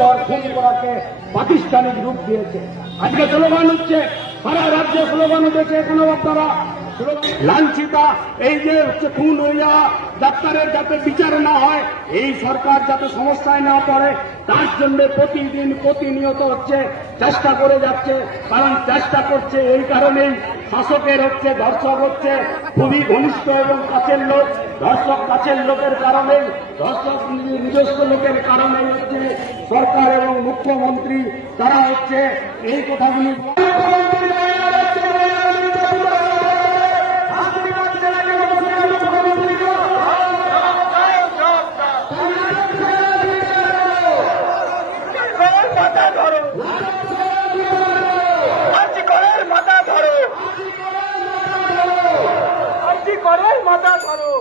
পর খুন করাকে প্রাতিষ্ঠানিক রূপ দিয়েছে। আজকে স্লোগান হচ্ছে, সারা রাজ্যে স্লোগান উঠেছে, এখনো আপনারা লাঞ্ছিতা, এই যে হচ্ছে খুন হয়ে যাওয়া ডাক্তারের যাতে বিচার না হয়, এই সরকার যাতে সমস্যায় না পড়ে, তার জন্য প্রতিদিন প্রতিনিয়ত হচ্ছে চেষ্টা করে যাচ্ছে। কারণ চেষ্টা করছে এই কারণেই, শাসকের হচ্ছে ধর্ষক হচ্ছে খুবই ঘনিষ্ঠ এবং কাছের লোক, ধর্ষক কাছের লোকের কারণেই, ধর্ষক নিজস্ব লোকের কারণেই হচ্ছে সরকার এবং মুখ্যমন্ত্রী তারা হচ্ছে এই কথাগুলি মাথা ধরো।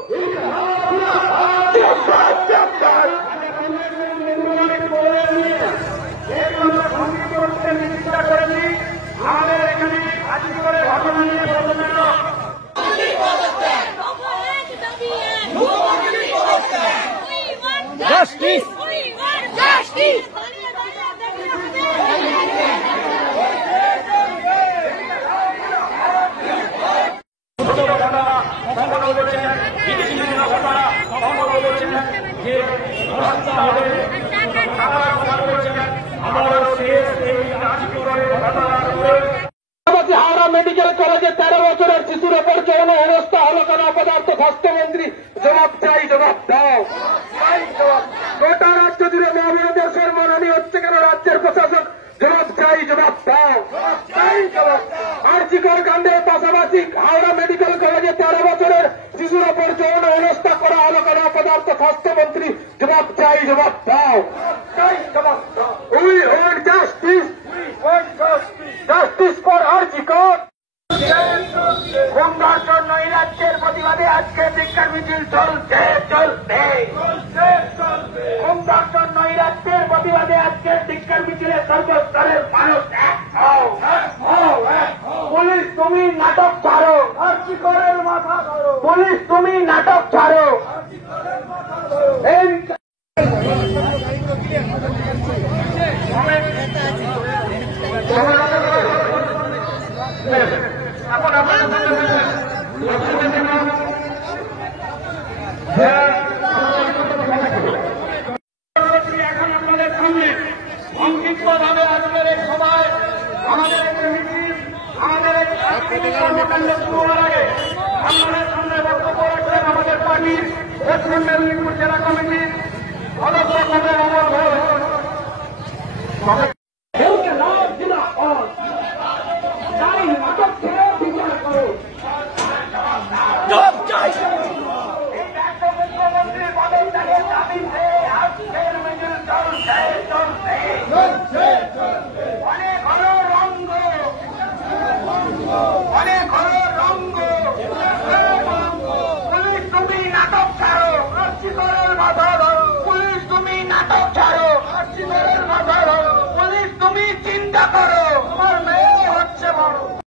আমাদের এখানে আজি করে ঘটনা নিয়ে জাস্টিস জাস্টিস হাওড়া মেডিকেল কলেজে 13 বছরের শিশুর ওপর যৌন অবস্থা হলো কেন? অপদার্থ স্বাস্থ্যমন্ত্রী জবাব চাই, জবাব দাও। গোটা রাজ্য জুড়ে মহাবিরোধের সম্মানহানি হচ্ছে কেন? রাজ্যের প্রশাসন জবাব চাই, জবাব দাও। আরজিকর কাণ্ডের পাশাপাশি হাওড়া মেডিকেল কলেজে 13 বছরের শিশুর ওপর যৌন অবস্থা করা হলো কেন? অপদার্থ স্বাস্থ্যমন্ত্রী জবাব চাই, জবাব দাও। We want justice, justice for RG Kar. Home দর্শন নৈরাজ্যের প্রতিবাদে আজকে বিক্ষোভ মিছিল চলছে চলছে। হোম দর্শন নৈরাজ্যের প্রতিবাদে আজকে বিক্ষোভ মিছিলে সর্বস্তরের মানুষ এক হও। পুলিশ তুমি নাটক ছাড়ো, আরজিকরের মাথা ধরো। পুলিশ তুমি নাটক ছাড়ো। এখন আপনাদের সামনে সংক্ষিপ্তভাবে আজকের এই সভায় আমাদের কর্মকাণ্ড শুরু হওয়ার আগে আপনাদের সামনে বক্তব্য রাখবেন আমাদের পার্টির পশ্চিম মেদিনীপুর জেলা কমিটির সদস্য